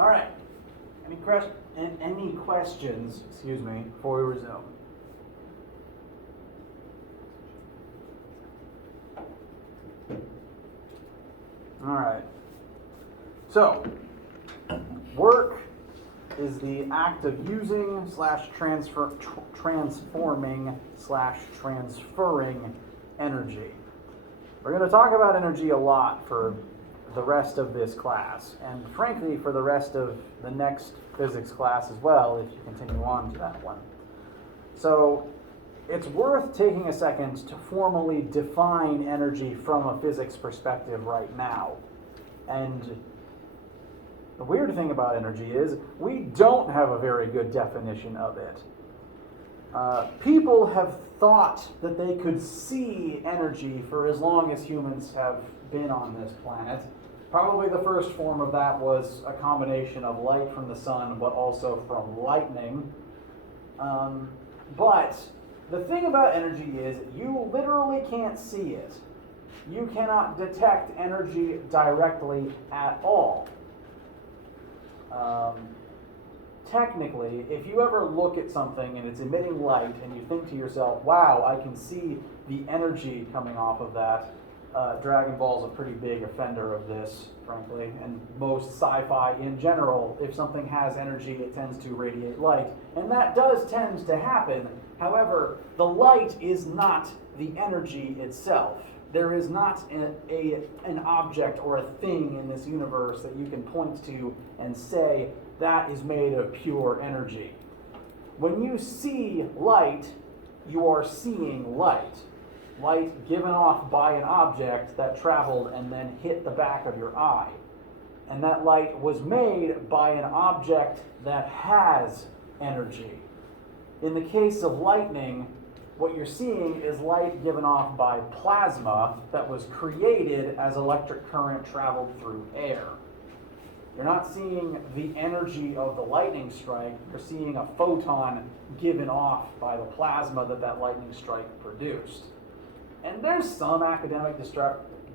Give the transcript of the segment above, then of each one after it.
All right. Any questions, excuse me, before we resume? All right. So, work is the act of using / transforming / transferring energy. We're going to talk about energy a lot for the rest of this class, and frankly for the rest of the next physics class as well, if you continue on to that one. So it's worth taking a second to formally define energy from a physics perspective right now. And the weird thing about energy is we don't have a very good definition of it. People have thought that they could see energy for as long as humans have been on this planet. Probably the first form of that was a combination of light from the sun, but also from lightning. But the thing about energy is you literally can't see it. You cannot detect energy directly at all. Technically, if you ever look at something and it's emitting light and you think to yourself, wow, I can see the energy coming off of that, Dragon Ball is a pretty big offender of this, frankly, and most sci-fi in general, if something has energy, it tends to radiate light, and that does tend to happen. However, the light is not the energy itself. There is not an object or a thing in this universe that you can point to and say, that is made of pure energy. When you see light, you are seeing light. Light given off by an object that traveled and then hit the back of your eye. And that light was made by an object that has energy. In the case of lightning, what you're seeing is light given off by plasma that was created as electric current traveled through air. You're not seeing the energy of the lightning strike, you're seeing a photon given off by the plasma that lightning strike produced. And there's some academic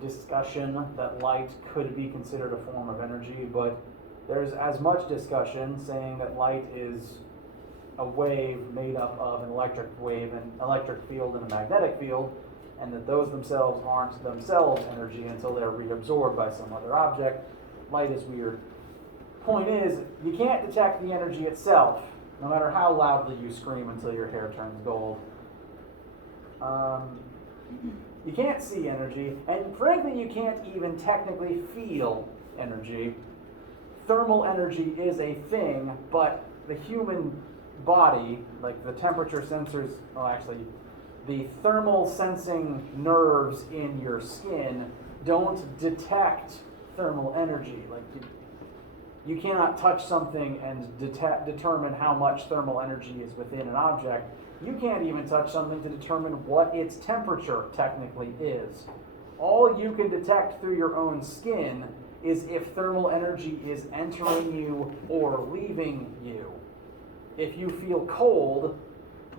discussion that light could be considered a form of energy, but there's as much discussion saying that light is a wave made up of an electric wave, an electric field, and a magnetic field, and that those themselves aren't themselves energy until they're reabsorbed by some other object. Light is weird. Point is, you can't detect the energy itself, no matter how loudly you scream until your hair turns gold. You can't see energy, and frankly, you can't even technically feel energy. Thermal energy is a thing, but the human body, like the temperature sensors, well, actually, the thermal sensing nerves in your skin don't detect thermal energy. Like you cannot touch something and determine how much thermal energy is within an object. You can't even touch something to determine what its temperature technically is. All you can detect through your own skin is if thermal energy is entering you or leaving you. If you feel cold,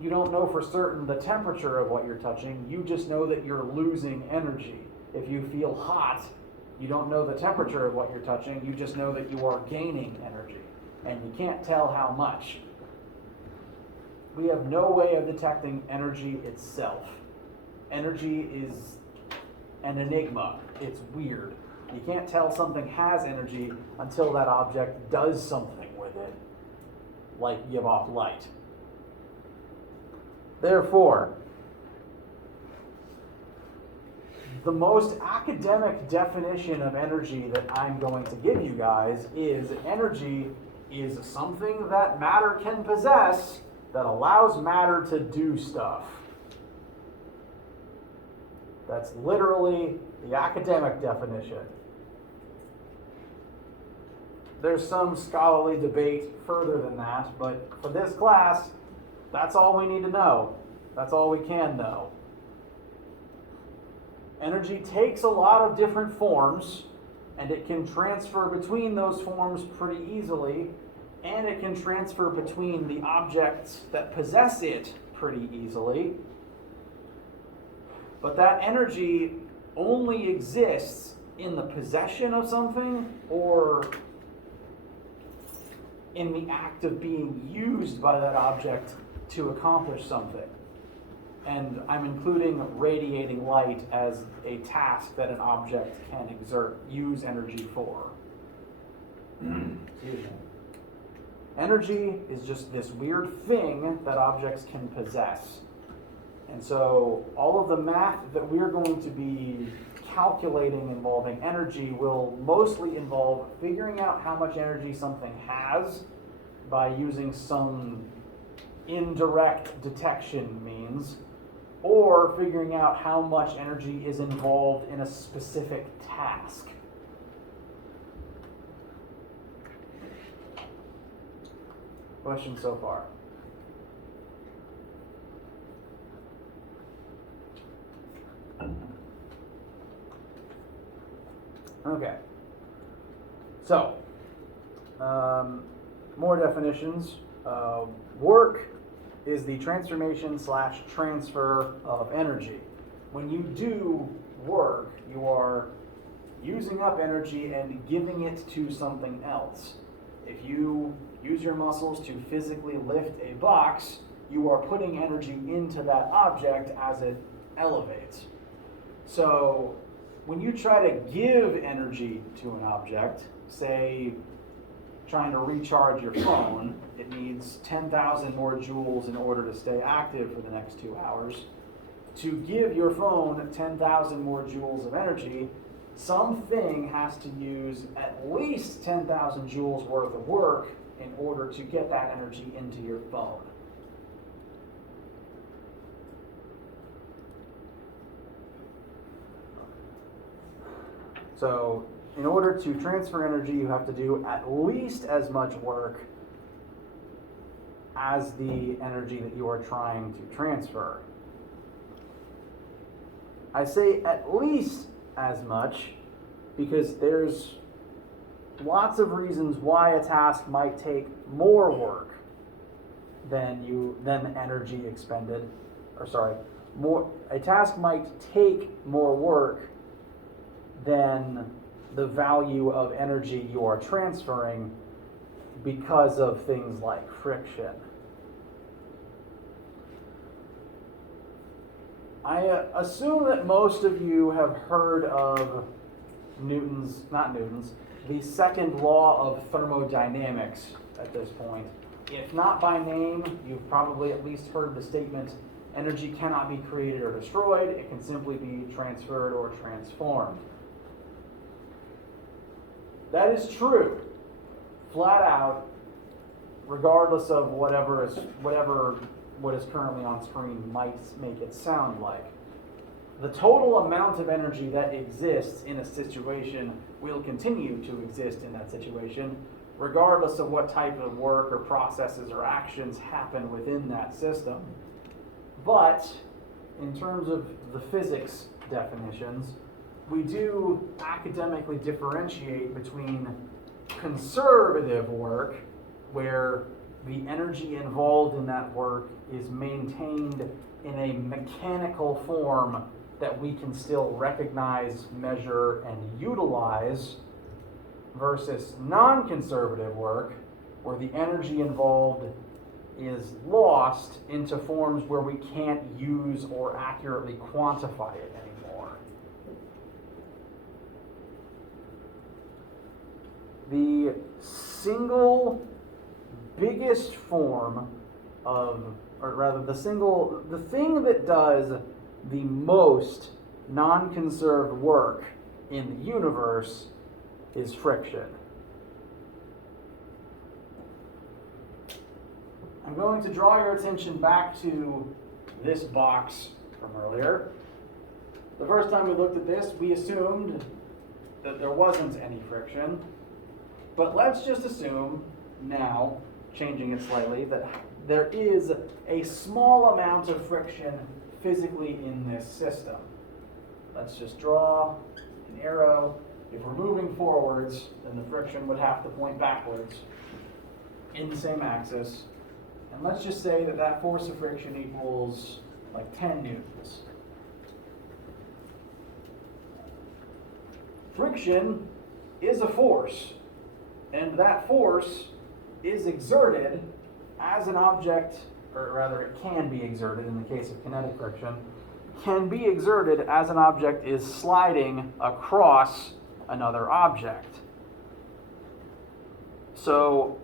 you don't know for certain the temperature of what you're touching. You just know that you're losing energy. If you feel hot, you don't know the temperature of what you're touching. You just know that you are gaining energy, and you can't tell how much. We have no way of detecting energy itself. Energy is an enigma. It's weird. You can't tell something has energy until that object does something with it, like give off light. Therefore, the most academic definition of energy that I'm going to give you guys is energy is something that matter can possess that allows matter to do stuff. That's literally the academic definition. There's some scholarly debate further than that, but for this class, that's all we need to know. That's all we can know. Energy takes a lot of different forms, and it can transfer between those forms pretty easily, and it can transfer between the objects that possess it pretty easily. But that energy only exists in the possession of something or in the act of being used by that object to accomplish something. And I'm including radiating light as a task that an object can use energy for. Excuse me. Energy is just this weird thing that objects can possess. And so all of the math that we're going to be calculating involving energy will mostly involve figuring out how much energy something has by using some indirect detection means, or figuring out how much energy is involved in a specific task. Questions so far? Okay. So, more definitions. Work is the transformation/transfer of energy. When you do work, you are using up energy and giving it to something else. If you use your muscles to physically lift a box, you are putting energy into that object as it elevates. So when you try to give energy to an object, say trying to recharge your phone, it needs 10,000 more joules in order to stay active for the next 2 hours. To give your phone 10,000 more joules of energy, something has to use at least 10,000 joules worth of work in order to get that energy into your phone. So in order to transfer energy, you have to do at least as much work as the energy that you are trying to transfer. I say at least as much because there's lots of reasons why a task might take more work than energy expended. A task might take more work than the value of energy you are transferring because of things like friction. I assume that most of you have heard of the second law of thermodynamics at this point. If not by name, you've probably at least heard the statement, energy cannot be created or destroyed, it can simply be transferred or transformed. That is true, flat out, regardless of what is currently on screen might make it sound like. The total amount of energy that exists in a situation will continue to exist in that situation, regardless of what type of work or processes or actions happen within that system. But in terms of the physics definitions, we do academically differentiate between conservative work, where the energy involved in that work is maintained in a mechanical form that we can still recognize, measure, and utilize, versus non-conservative work, where the energy involved is lost into forms where we can't use or accurately quantify it anymore. The single biggest form of, the thing that does the most non-conserved work in the universe is friction. I'm going to draw your attention back to this box from earlier. The first time we looked at this, we assumed that there wasn't any friction. But let's just assume now, changing it slightly, that there is a small amount of friction physically in this system. Let's just draw an arrow. If we're moving forwards, then the friction would have to point backwards in the same axis. And let's just say that that force of friction equals like 10 newtons. Friction is a force, and that force is exerted as an object, or rather it can be exerted in the case of kinetic friction, can be exerted as an object is sliding across another object. So